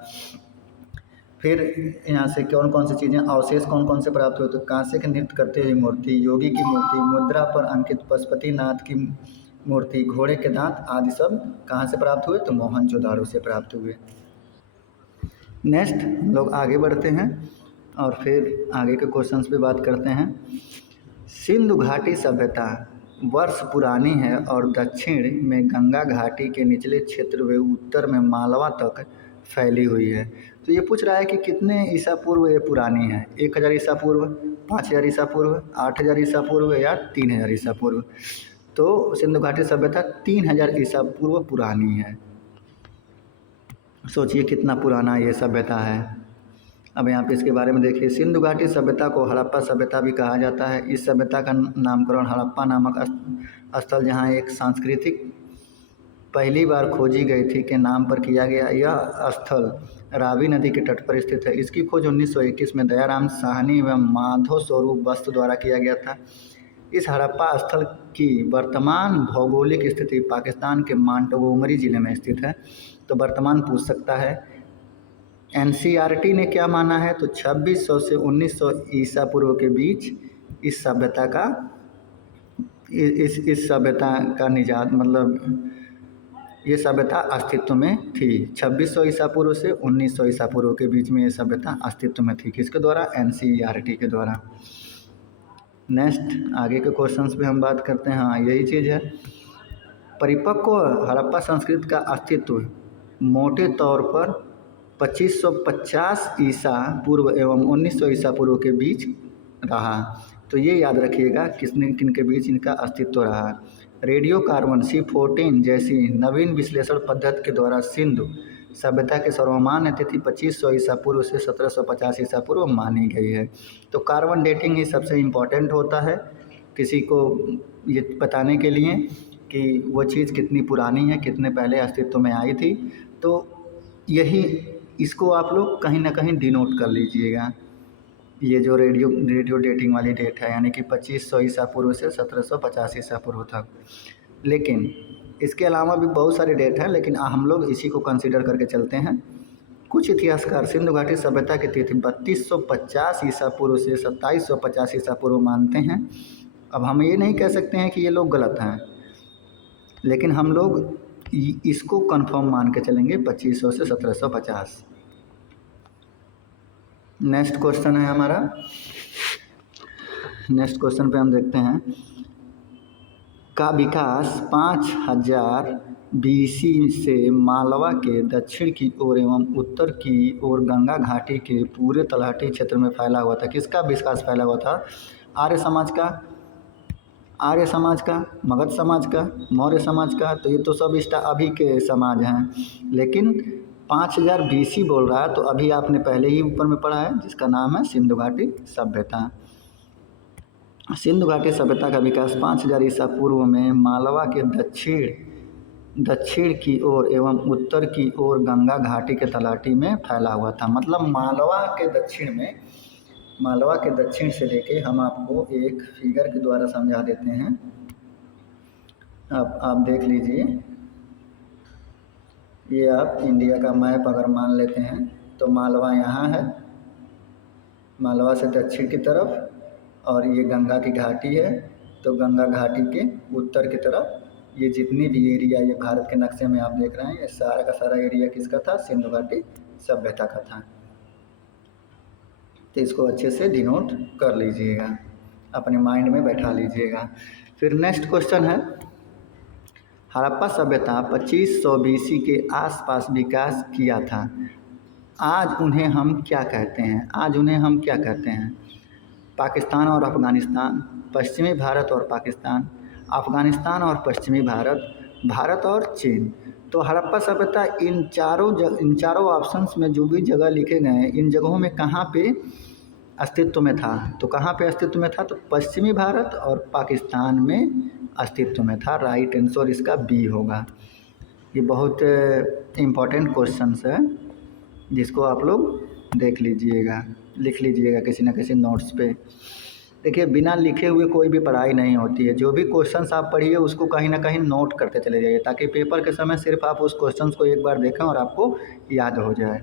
फिर यहाँ से कौन कौन सी चीज़ें, अवशेष कौन कौन से प्राप्त हुए, तो कांसे के नृत्य करते हुए मूर्ति, योगी की मूर्ति, मुद्रा पर अंकित पशुपतिनाथ की मूर्ति, घोड़े के दांत आदि सब कहाँ से प्राप्त हुए, तो मोहनजोदाड़ो से प्राप्त हुए। नेक्स्ट हम लोग आगे बढ़ते हैं और फिर आगे के क्वेश्चंस पे बात करते हैं। सिंधु घाटी सभ्यता वर्ष पुरानी है और दक्षिण में गंगा घाटी के निचले क्षेत्र व उत्तर में मालवा तक फैली हुई है। तो ये पूछ रहा है कि कितने ईसा पूर्व ये पुरानी है, 1000 ईसा पूर्व, 5000 ईसा पूर्व, 8000 ईसा पूर्व या 3000 ईसा पूर्व। तो सिंधु घाटी सभ्यता 3000 ईसा पूर्व पुरानी है। सोचिए कितना पुराना ये सभ्यता है। अब यहाँ पे इसके बारे में देखिए, सिंधु घाटी सभ्यता को हड़प्पा सभ्यता भी कहा जाता है। इस सभ्यता का नामकरण हड़प्पा नामक स्थल, जहाँ एक सांस्कृतिक पहली बार खोजी गई थी, के नाम पर किया गया। यह स्थल रावी नदी के तट पर स्थित है। इसकी खोज 1921 में दयाराम साहनी एवं माधव स्वरूप वस्त द्वारा किया गया था। इस हड़प्पा स्थल की वर्तमान भौगोलिक स्थिति पाकिस्तान के मोंटगोमरी ज़िले में स्थित है। तो वर्तमान पूछ सकता है। एनसीईआरटी ने क्या माना है, तो 2600 से 1900 ईसा पूर्व के बीच इस सभ्यता का इस सभ्यता का निजात, मतलब ये सभ्यता अस्तित्व में थी। 2600 ईसा पूर्व से 1900 ईसा पूर्व के बीच में ये सभ्यता अस्तित्व में थी। किसके द्वारा, एनसीईआरटी के द्वारा। नेक्स्ट आगे के क्वेश्चंस पे हम बात करते हैं। हाँ, यही चीज़ है। परिपक्व हड़प्पा संस्कृति का अस्तित्व मोटे तौर पर 2550 ईसा पूर्व एवं 1900 ईसा पूर्व के बीच रहा। तो ये याद रखिएगा किन के बीच इनका अस्तित्व रहा। रेडियो कार्बन C14 जैसी नवीन विश्लेषण पद्धति के द्वारा सिंधु सभ्यता की सर्वमान्य तिथि 2500 ईसा पूर्व से 1750 ईसा पूर्व मानी गई है। तो कार्बन डेटिंग ही सबसे इम्पोर्टेंट होता है किसी को ये बताने के लिए कि वो चीज़ कितनी पुरानी है, कितने पहले अस्तित्व में आई थी। तो यही इसको आप लोग कहीं ना कहीं डिनोट कर लीजिएगा। ये जो रेडियो डेटिंग वाली डेट है, यानी कि 2500 ईसा पूर्व से 1750 ईसा पूर्व तक। लेकिन इसके अलावा भी बहुत सारे डेट हैं, लेकिन हम लोग इसी को कंसीडर करके चलते हैं। कुछ इतिहासकार सिंधु घाटी सभ्यता की तिथि 3250 ईसा पूर्व से 2750 ईसा पूर्व मानते हैं। अब हम ये नहीं कह सकते हैं कि ये लोग गलत हैं, लेकिन हम लोग इसको कंफर्म मान के चलेंगे 2500 से 1750। नेक्स्ट क्वेश्चन है हमारा। नेक्स्ट क्वेश्चन पे हम देखते हैं, का विकास 5000 BC से मालवा के दक्षिण की ओर एवं उत्तर की ओर गंगा घाटी के पूरे तलहटी क्षेत्र में फैला हुआ था। किसका विकास फैला हुआ था, आर्य समाज का, मगध समाज का, मौर्य समाज का। तो ये तो सब अभी के समाज हैं, लेकिन 5000 BC बोल रहा है। तो अभी आपने पहले ही ऊपर में पढ़ा है जिसका नाम है सिंधु घाटी सभ्यता। सिंधु घाटी सभ्यता का विकास 5000 ईसा पूर्व में मालवा के दक्षिण की ओर एवं उत्तर की ओर गंगा घाटी के तलहटी में फैला हुआ था। मतलब मालवा के दक्षिण से लेके हम आपको एक फिगर के द्वारा समझा देते हैं। अब आप देख लीजिए, ये आप इंडिया का मैप अगर मान लेते हैं तो मालवा यहाँ है, मालवा से दक्षिण की तरफ, और ये गंगा की घाटी है। तो गंगा घाटी के उत्तर की तरफ ये जितनी भी एरिया ये भारत के नक्शे में आप देख रहे हैं, ये सारा का सारा एरिया किसका था? सिंधु घाटी सभ्यता का था। तो इसको अच्छे से डिनोट कर लीजिएगा, अपने माइंड में बैठा लीजिएगा। फिर नेक्स्ट क्वेश्चन है, हड़प्पा सभ्यता 2500 BC के आसपास विकास किया था, आज उन्हें हम क्या कहते हैं? आज उन्हें हम क्या कहते हैं? पाकिस्तान और अफ़गानिस्तान, पश्चिमी भारत और पाकिस्तान, अफ़गानिस्तान और पश्चिमी भारत, भारत और चीन। तो हड़प्पा सभ्यता इन चारों ऑप्शंस में जो भी जगह लिखे गए हैं, इन जगहों में कहाँ पे अस्तित्व में था? तो कहाँ पे अस्तित्व में था? तो पश्चिमी भारत और पाकिस्तान में अस्तित्व में था। राइट आंसर इसका बी होगा। ये बहुत इम्पोर्टेंट क्वेश्चंस है, जिसको आप लोग देख लीजिएगा, लिख लीजिएगा किसी न किसी नोट्स पे। देखिए, बिना लिखे हुए कोई भी पढ़ाई नहीं होती है। जो भी क्वेश्चंस आप पढ़िए उसको कहीं ना कहीं नोट करते चले जाइए, ताकि पेपर के समय सिर्फ आप उस क्वेश्चंस को एक बार देखें और आपको याद हो जाए।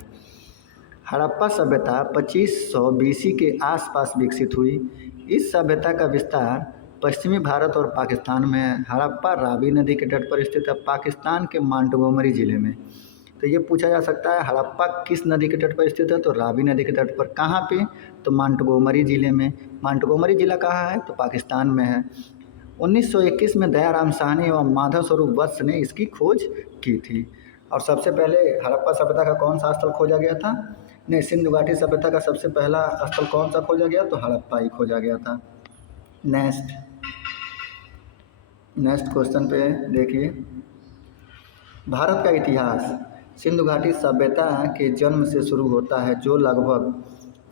हड़प्पा सभ्यता 2500 BC के आसपास विकसित हुई। इस सभ्यता का विस्तार पश्चिमी भारत और पाकिस्तान में है। हड़प्पा रावी नदी के तट पर स्थित है, पाकिस्तान के मोंटगोमरी ज़िले में। तो ये पूछा जा सकता है हड़प्पा किस नदी के तट पर स्थित है? तो रावी नदी के तट पर। कहाँ पे? तो मोंटगोमरी ज़िले में। मोंटगोमरी ज़िला कहाँ है? तो पाकिस्तान में है। 1921 में दयाराम साहनी और माधव स्वरूप वत्स ने इसकी खोज की थी। और सबसे पहले हड़प्पा सभ्यता का कौन सा स्थल खोजा गया था? नहीं, सिंधु घाटी सभ्यता का सबसे पहला स्थल कौन सा खोजा गया? तो हड़प्पा ही खोजा गया था। नेक्स्ट क्वेश्चन पे देखिए, भारत का इतिहास सिंधु घाटी सभ्यता के जन्म से शुरू होता है, जो लगभग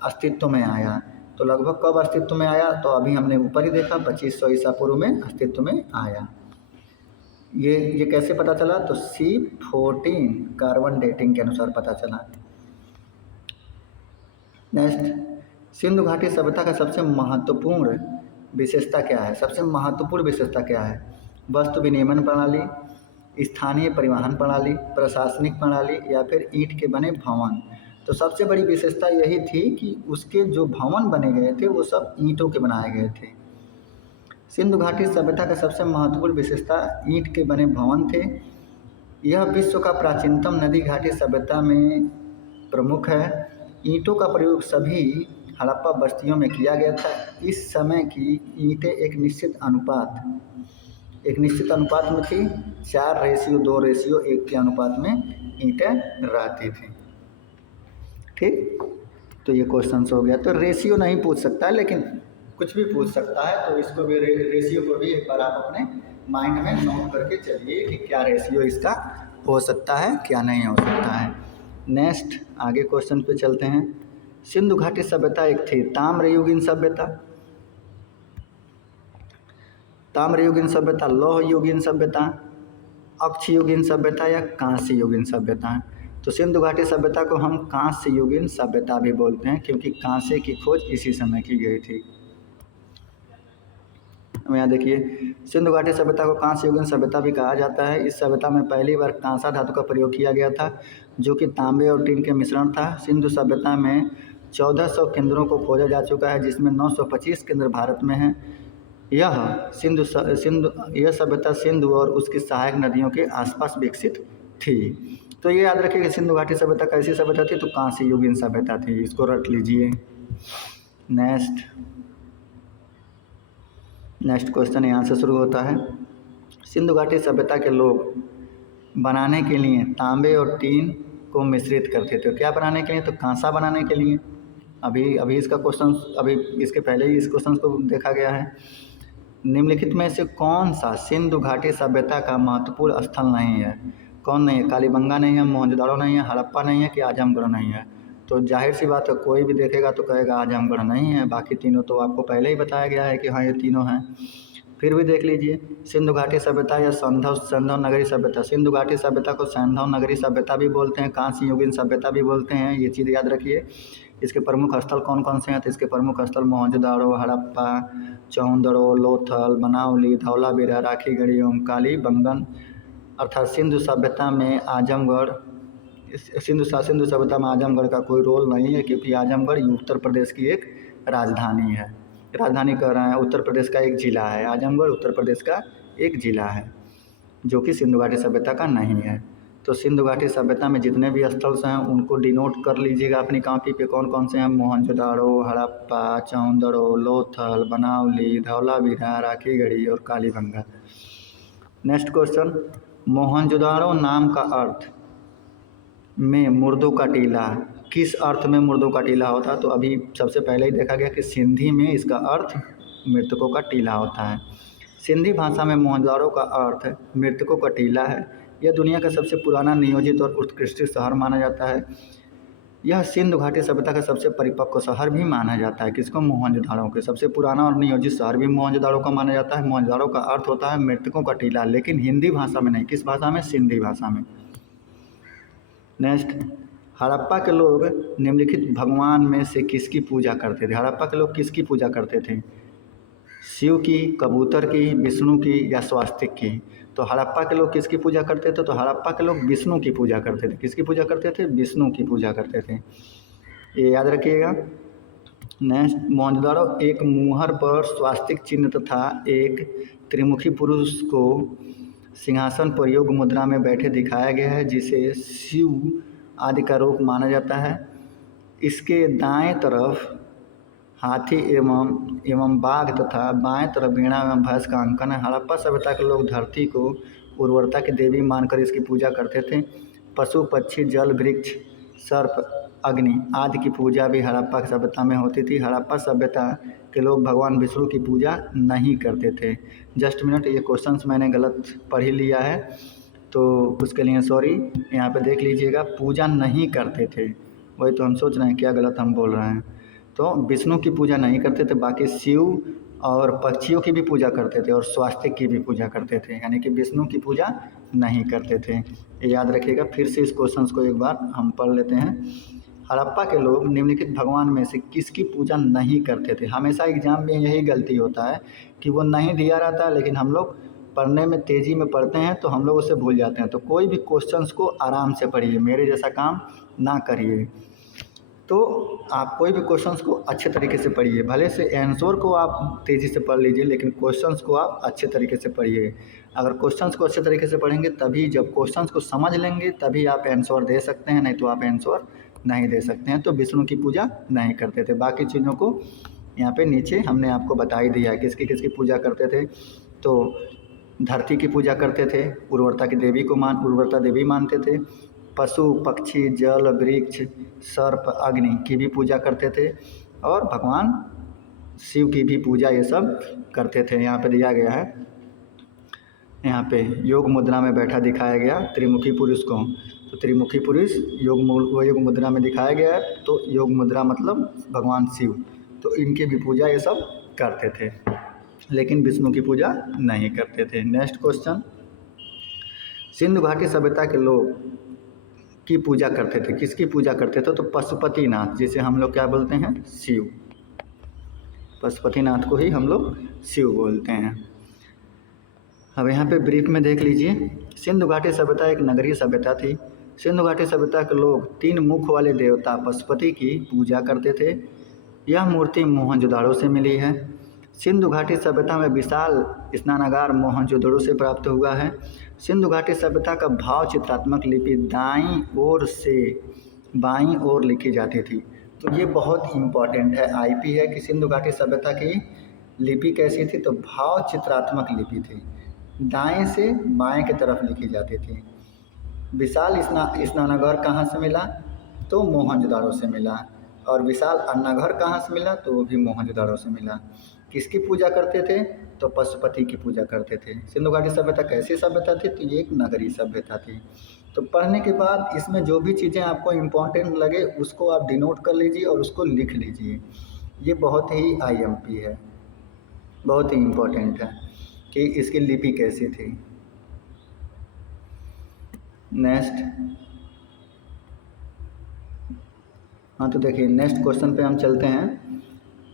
अस्तित्व में आया। तो लगभग कब अस्तित्व में आया? तो अभी हमने ऊपर ही देखा, 2500 ईसा पूर्व में अस्तित्व में आया। ये कैसे पता चला? तो C14 कार्बन डेटिंग के अनुसार पता चला। नेक्स्ट, सिंधु घाटी सभ्यता का सबसे महत्वपूर्ण विशेषता क्या है? सबसे महत्वपूर्ण विशेषता क्या है? वस्तु विनिमय प्रणाली, स्थानीय परिवहन प्रणाली, प्रशासनिक प्रणाली, या फिर ईंट के बने भवन। तो सबसे बड़ी विशेषता यही थी कि उसके जो भवन बने गए थे वो सब ईंटों के बनाए गए थे। सिंधु घाटी सभ्यता का सबसे महत्वपूर्ण विशेषता ईंट के बने भवन थे। यह विश्व का प्राचीनतम नदी घाटी सभ्यता में प्रमुख है। ईंटों का प्रयोग सभी हड़प्पा बस्तियों में किया गया था। इस समय की ईंटें एक निश्चित अनुपात में थी। 4:2:1 के अनुपात में ईंटें रहती थी। ठीक, तो ये क्वेश्चन हो गया। तो रेशियो नहीं पूछ सकता है, लेकिन कुछ भी पूछ सकता है। तो इसको भी रेशियो को भी एक बार आप अपने माइंड में नोट करके चलिए कि क्या रेशियो इसका हो सकता है, क्या नहीं हो सकता है। नेक्स्ट आगे क्वेश्चन पे चलते हैं। सिंधु घाटी सभ्यता एक थी ताम्रयुगीन सभ्यता, लौह युगीन सभ्यता, अक्ष युगीन सभ्यता या कांस्य युगीन सभ्यता। तो सिंधु घाटी सभ्यता को हम कांस्य युगीन सभ्यता भी बोलते हैं, क्योंकि कांसे की खोज इसी समय की गई थी। अब यहाँ देखिए, सिंधु घाटी सभ्यता को कांस्य युगीन सभ्यता भी कहा जाता है। इस सभ्यता में पहली बार कांसा धातु का प्रयोग किया गया था, जो कि तांबे और टीन के मिश्रण था। सिंधु सभ्यता में 1400 केंद्रों को खोजा जा चुका है, जिसमें 925 केंद्र भारत में हैं। यह सभ्यता सिंधु और उसकी सहायक नदियों के आसपास विकसित थी। तो ये याद रखिए कि सिंधु घाटी सभ्यता कैसी सभ्यता थी? तो कांस्य युगीन सभ्यता थी। इसको रट लीजिए। नेक्स्ट क्वेश्चन यहाँ से शुरू होता है। सिंधु घाटी सभ्यता के लोग बनाने के लिए तांबे और टीन को मिश्रित करते थे। क्या बनाने के लिए? तो कांसा बनाने के लिए। अभी इसका क्वेश्चन, अभी इसके पहले ही इस क्वेश्चन को देखा गया है। निम्नलिखित में से कौन सा सिंधु घाटी सभ्यता का महत्वपूर्ण स्थल नहीं है? कौन नहीं है? कालीबंगा नहीं है, मोहनजोदड़ो नहीं है, हड़प्पा नहीं है, कि आजमगढ़ नहीं है? तो जाहिर सी बात है, कोई भी देखेगा तो कहेगा आजमगढ़ नहीं है। बाकी तीनों तो आपको पहले ही बताया गया है कि हाँ ये तीनों हैं। फिर भी देख लीजिए, सिंधु घाटी सभ्यता या सैंधव नगरी सभ्यता। सिंधु घाटी सभ्यता को सैंधव नगरी सभ्यता भी बोलते हैं, कांस्य युगीन सभ्यता भी बोलते हैं। ये चीज़ याद रखिए। इसके प्रमुख स्थल कौन कौन से हैं? तो इसके प्रमुख स्थल मोहनजोदड़ो, हड़प्पा, चौंदड़ो, लोथल, बनावली, धौलावीरा, राखीगढ़ी एवं कालीबंगन। अर्थात सिंधु सभ्यता में आजमगढ़ सिंधु सभ्यता में आजमगढ़ का कोई रोल नहीं है, क्योंकि आजमगढ़ उत्तर प्रदेश की एक राजधानी है। राजधानी कह रहे हैं, उत्तर प्रदेश का एक ज़िला है। आजमगढ़ उत्तर प्रदेश का एक ज़िला है। जो कि सिंधु घाटी सभ्यता का नहीं है। तो सिंधु घाटी सभ्यता में जितने भी स्थल हैं उनको डिनोट कर लीजिएगा अपनी कॉपी पे, कौन कौन से हैं। मोहनजोदाड़ो, हड़प्पा, चौंदड़ो, लोथल, बनावली, धौलावीरा, राखीगढ़ी और कालीबंगा। नेक्स्ट क्वेश्चन, मोहनजोदाड़ो नाम का अर्थ में मुर्दों का टीला, किस अर्थ में मुर्दों का टीला होता है? तो अभी सबसे पहले ही देखा गया कि सिंधी में इसका अर्थ मृतकों का टीला होता है। सिंधी भाषा में मोहनजोदाड़ो का अर्थ मृतकों का टीला है। यह दुनिया का सबसे पुराना नियोजित और उत्कृष्ट शहर माना जाता है। यह सिंधु घाटी सभ्यता का सबसे परिपक्व शहर भी माना जाता है। किसको? मोहनजोदाड़ो के। सबसे पुराना और नियोजित शहर भी मोहनजोदाड़ो का माना जाता है। मोहनजोदाड़ो का अर्थ होता है मृतकों का टीला, लेकिन हिंदी भाषा में नहीं। किस भाषा में? सिंधी भाषा में। नेक्स्ट, हड़प्पा के लोग निम्नलिखित भगवान में से किसकी पूजा करते थे? हड़प्पा के लोग किसकी पूजा करते थे? शिव की, कबूतर की, विष्णु की या स्वास्तिक की? तो हड़प्पा के लोग किसकी पूजा करते थे? तो हड़प्पा के लोग विष्णु की पूजा करते थे। किसकी पूजा करते थे? विष्णु की पूजा करते थे, ये याद रखिएगा। नेक्स्ट, मोहनजोदाड़ो एक मुहर पर स्वास्तिक चिन्ह तथा एक त्रिमुखी पुरुष को सिंहासन पर योग मुद्रा में बैठे दिखाया गया है, जिसे शिव आदि का रूप माना जाता है। इसके दाएं तरफ हाथी एवं बाघ तथा बाएं तरफ वीणा एवं भैंस का अंकन है। हड़प्पा सभ्यता के लोग धरती को उर्वरता की देवी मानकर इसकी पूजा करते थे। पशु, पक्षी, जल, वृक्ष, सर्प, अग्नि आदि की पूजा भी हड़प्पा की सभ्यता में होती थी। हड़प्पा सभ्यता के लोग भगवान विष्णु की पूजा नहीं करते थे। जस्ट मिनट, ये क्वेश्चंस मैंने गलत पढ़ ही लिया है, तो उसके लिए सॉरी। यहाँ पे देख लीजिएगा, पूजा नहीं करते थे, वही तो हम सोच रहे हैं क्या गलत हम बोल रहे हैं। तो विष्णु की पूजा नहीं करते थे, बाकी शिव और पक्षियों की भी पूजा करते थे और स्वास्तिक की भी पूजा करते थे, यानी कि विष्णु की पूजा नहीं करते थे। ये याद रखिएगा। फिर से इस क्वेश्चन को एक बार हम पढ़ लेते हैं। हड़प्पा के लोग निम्नलिखित भगवान में से किसकी पूजा नहीं करते थे? हमेशा एग्जाम में यही गलती होता है कि वो नहीं दिया रहता है, लेकिन हम लोग पढ़ने में तेज़ी में पढ़ते हैं तो हम लोग उसे भूल जाते हैं। तो कोई भी क्वेश्चंस को आराम से पढ़िए, मेरे जैसा काम ना करिए। तो आप कोई भी क्वेश्चंस को अच्छे तरीके से पढ़िए, भले से आंसर को आप तेज़ी से पढ़ लीजिए, लेकिन क्वेश्चंस को आप अच्छे तरीके से पढ़िए। अगर क्वेश्चंस को अच्छे तरीके से पढ़ेंगे तभी, जब क्वेश्चंस को समझ लेंगे तभी आप आंसर दे सकते हैं, नहीं तो आप आंसर नहीं दे सकते हैं। तो विष्णु की पूजा नहीं करते थे। बाकी चीज़ों को यहाँ पे नीचे हमने आपको बता ही दिया है किसकी किसकी पूजा करते थे। तो धरती की पूजा करते थे, उर्वरता की देवी को उर्वरता देवी मानते थे। पशु, पक्षी, जल, वृक्ष, सर्प, अग्नि की भी पूजा करते थे और भगवान शिव की भी पूजा ये सब करते थे। यहाँ पे दिया गया है, यहाँ पे योग मुद्रा में बैठा दिखाया गया त्रिमुखी पुरुष को। तो त्रिमुखी पुरुष योग मुद्रा में दिखाया गया है। तो योग मुद्रा मतलब भगवान शिव, तो इनकी भी पूजा ये सब करते थे, लेकिन विष्णु की पूजा नहीं करते थे। नेक्स्ट क्वेश्चन, सिंधु घाटी सभ्यता के लोग की पूजा करते थे। किसकी पूजा करते थे? तो पशुपतिनाथ, जिसे हम लोग क्या बोलते हैं? शिव। पशुपतिनाथ को ही हम लोग शिव बोलते हैं। अब यहाँ पे ब्रीफ में देख लीजिए। सिंधु घाटी सभ्यता एक नगरीय सभ्यता थी। सिंधु घाटी सभ्यता के लोग 3 मुख वाले देवता पशुपति की पूजा करते थे। यह मूर्ति मोहनजोदाड़ो से मिली है। सिंधु घाटी सभ्यता में विशाल स्नानागार मोहनजोदड़ो से प्राप्त हुआ है। सिंधु घाटी सभ्यता का भाव चित्रात्मक लिपि दाईं ओर से बाईं ओर लिखी जाती थी। तो ये बहुत इम्पॉर्टेंट है, आईपी है कि सिंधु घाटी सभ्यता की लिपि कैसी थी? तो भाव चित्रात्मक लिपि थी, दाएं से बाएं की तरफ लिखी जाती थी। विशाल स्नानागार कहाँ से मिला? तो मोहनजोदाड़ो से मिला। और विशाल अन्नाघर कहाँ से मिला? तो वो भी मोहनजोदाड़ो से मिला। किसकी पूजा करते थे? तो पशुपति की पूजा करते थे। सिंधु घाटी सभ्यता कैसी सभ्यता थी? तो ये एक नगरीय सभ्यता थी। तो पढ़ने के बाद इसमें जो भी चीज़ें आपको इम्पोर्टेंट लगे उसको आप डिनोट कर लीजिए और उसको लिख लीजिए। ये बहुत ही आईएमपी है, बहुत ही इम्पोर्टेंट है कि इसकी लिपि कैसी थी। नेक्स्ट, हाँ तो देखिए नेक्स्ट क्वेश्चन पे हम चलते हैं।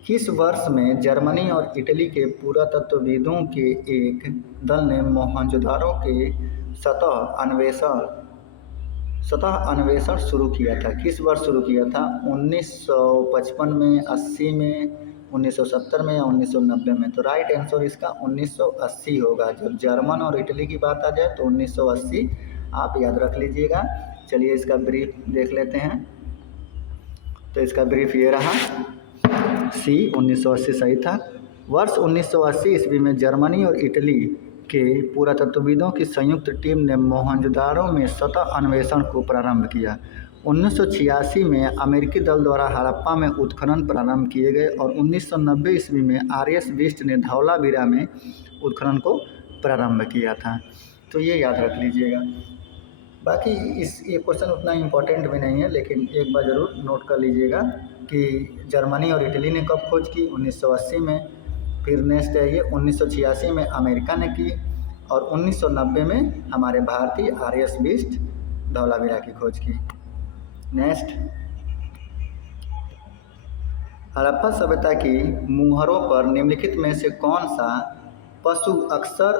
किस वर्ष में जर्मनी और इटली के पुरातत्वविदों के एक दल ने मोहनजोदाड़ो के सतह अन्वेषण शुरू किया था? किस वर्ष शुरू किया था? 1955 में, 80 में, 1970 में या 1990 में? तो राइट आंसर इसका 1980 होगा। जब जर्मन और इटली की बात आ जाए तो 1980 आप याद रख लीजिएगा। चलिए इसका ब्रीफ देख लेते हैं। तो इसका ब्रीफ ये रहा, सी 1980 सही था। वर्ष 1980 ईस्वी में जर्मनी और इटली के पुरातत्वविदों की संयुक्त टीम ने मोहनजोदाड़ो में सतह अन्वेषण को प्रारंभ किया। 1986 में अमेरिकी दल द्वारा हड़प्पा में उत्खनन प्रारंभ किए गए और 1990 ईस्वी में आर.एस. बिष्ट ने धौलावीरा में उत्खनन को प्रारंभ किया था। तो ये याद रख लीजिएगा। बाकी ये क्वेश्चन उतना इम्पोर्टेंट भी नहीं है, लेकिन एक बार ज़रूर नोट कर लीजिएगा कि जर्मनी और इटली ने कब खोज की? 1980 में। फिर नेक्स्ट है ये 1986 में अमेरिका ने की और 1990 में हमारे भारतीय आर.एस. बिष्ट धौलावीरा की खोज की। नेक्स्ट, हड़प्पा सभ्यता की मुहरों पर निम्नलिखित में से कौन सा पशु अक्सर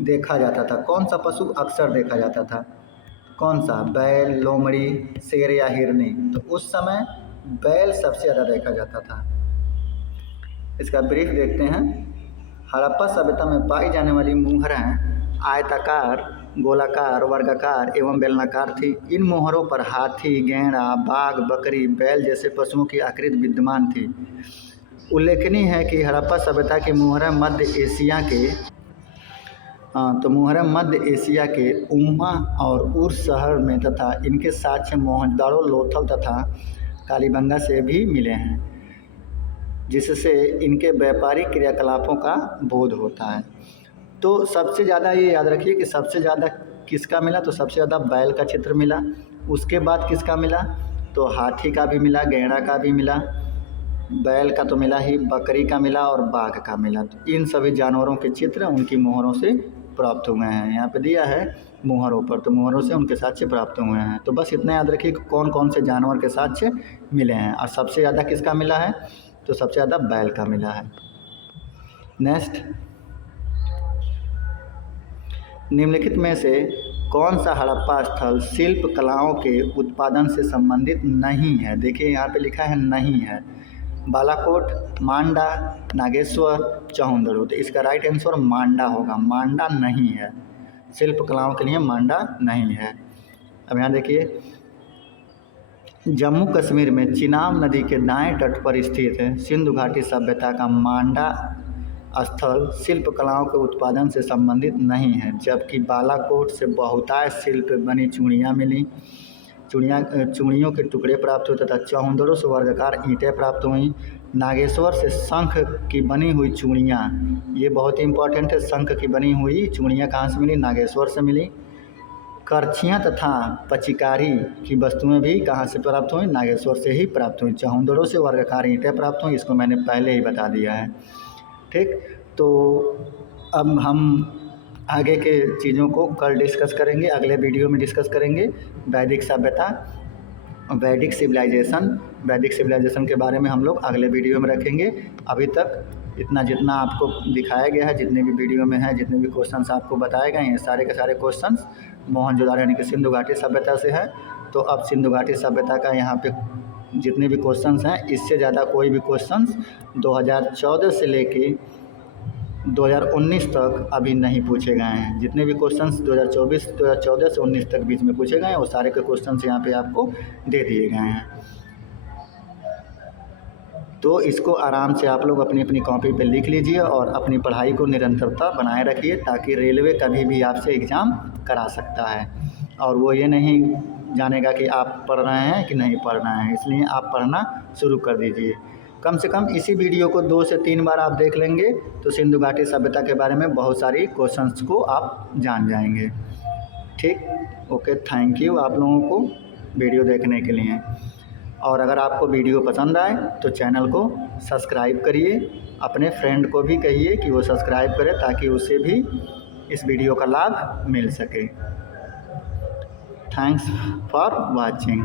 देखा जाता था? कौन सा पशु अक्सर देखा जाता था? कौन सा? बैल, लोमड़ी, शेर या हिरनी? तो उस समय बैल सबसे ज़्यादा देखा जाता था। इसका ब्रीफ देखते हैं। हड़प्पा सभ्यता में पाई जाने वाली मुहरें आयताकार, गोलाकार, वर्गाकार एवं बेलनाकार थी। इन मुहरों पर हाथी, गैंडा, बाघ, बकरी, बैल जैसे पशुओं की आकृति विद्यमान थी। उल्लेखनीय है कि हड़प्पा सभ्यता की मुहरें मध्य एशिया के उम्मा और उर शहर में तथा इनके साक्ष्य मोहनजोदाड़ो, लोथल तथा कालीबंगा से भी मिले हैं, जिससे इनके व्यापारिक क्रियाकलापों का बोध होता है। तो सबसे ज़्यादा ये याद रखिए कि सबसे ज़्यादा किसका मिला? तो सबसे ज़्यादा बैल का चित्र मिला। उसके बाद किसका मिला? तो हाथी का भी मिला, गैंडा का भी मिला, बैल का तो मिला ही, बकरी का मिला और बाघ का मिला। तो इन सभी जानवरों के चित्र उनकी मुहरों से प्राप्त हुए हैं। यहाँ पे दिया है मुहरों पर, तो मुहरों से उनके साक्ष्य प्राप्त हुए हैं। तो बस इतना याद रखिए कि कौन कौन से जानवर के साक्ष्य मिले हैं। और सबसे ज़्यादा किसका मिला है? तो सबसे ज़्यादा बैल का मिला है। नेक्स्ट, निम्नलिखित में से कौन सा हड़प्पा स्थल शिल्प कलाओं के उत्पादन से संबंधित नहीं है? देखिए यहाँ पे लिखा है नहीं है। बालाकोट, मांडा, नागेश्वर, चौहंदड़ू। तो इसका राइट आंसर मांडा होगा। मांडा नहीं है, शिल्प कलाओं के लिए मांडा नहीं है। अब यहाँ देखिए, जम्मू कश्मीर में चिनाब नदी के दाएं तट पर स्थित है सिंधु घाटी सभ्यता का मांडा स्थल शिल्प कलाओं के उत्पादन से संबंधित नहीं है, जबकि बालाकोट से बहुतायत शिल्प बनी चूड़ियाँ मिली, चूड़ियों के टुकड़े प्राप्त हुए तथा चौहंदड़ों से वर्गाकार ईंटें प्राप्त हुई। नागेश्वर से शंख की बनी हुई चूड़ियाँ, ये बहुत ही इंपॉर्टेंट है। शंख की बनी हुई चूड़ियाँ कहाँ से मिली? नागेश्वर से मिली। करछियाँ तथा पचिकारी की वस्तुएं भी कहाँ से प्राप्त हुई? नागेश्वर से ही प्राप्त हुई। चौहंदड़ों से वर्गाकार ईंटें प्राप्त हुई, इसको मैंने पहले ही बता दिया है। ठीक, तो अब हम आगे के चीज़ों को कल डिस्कस करेंगे, अगले वीडियो में डिस्कस करेंगे। वैदिक सभ्यता, वैदिक सिविलाइजेशन के बारे में हम लोग अगले वीडियो में रखेंगे। अभी तक इतना जितना आपको दिखाया गया है, जितने भी वीडियो में है, जितने भी क्वेश्चंस आपको बताए गए हैं, सारे के सारे क्वेश्चंस मोहनजोदाड़ो यानी कि सिंधु घाटी सभ्यता से है। तो अब सिंधु घाटी सभ्यता का यहाँ पे जितने भी क्वेश्चंस हैं, इससे ज़्यादा कोई भी क्वेश्चंस 2014 से लेके 2019 तक अभी नहीं पूछे गए हैं। जितने भी क्वेश्चंस 2014 से 19 तक बीच में पूछे गए हैं, वो सारे के क्वेश्चंस यहाँ पे आपको दे दिए गए हैं। तो इसको आराम से आप लोग अपनी अपनी कॉपी पे लिख लीजिए और अपनी पढ़ाई को निरंतरता बनाए रखिए, ताकि रेलवे कभी भी आपसे एग्ज़ाम करा सकता है और वो ये नहीं जानेगा कि आप पढ़ रहे हैं कि नहीं पढ़ रहे हैं। इसलिए आप पढ़ना शुरू कर दीजिए। कम से कम इसी वीडियो को 2 से 3 बार आप देख लेंगे तो सिंधु घाटी सभ्यता के बारे में बहुत सारी क्वेश्चंस को आप जान जाएंगे। ठीक, ओके, थैंक यू आप लोगों को वीडियो देखने के लिए। और अगर आपको वीडियो पसंद आए तो चैनल को सब्सक्राइब करिए, अपने फ्रेंड को भी कहिए कि वो सब्सक्राइब करे, ताकि उसे भी इस वीडियो का लाभ मिल सके। Thanks for watching.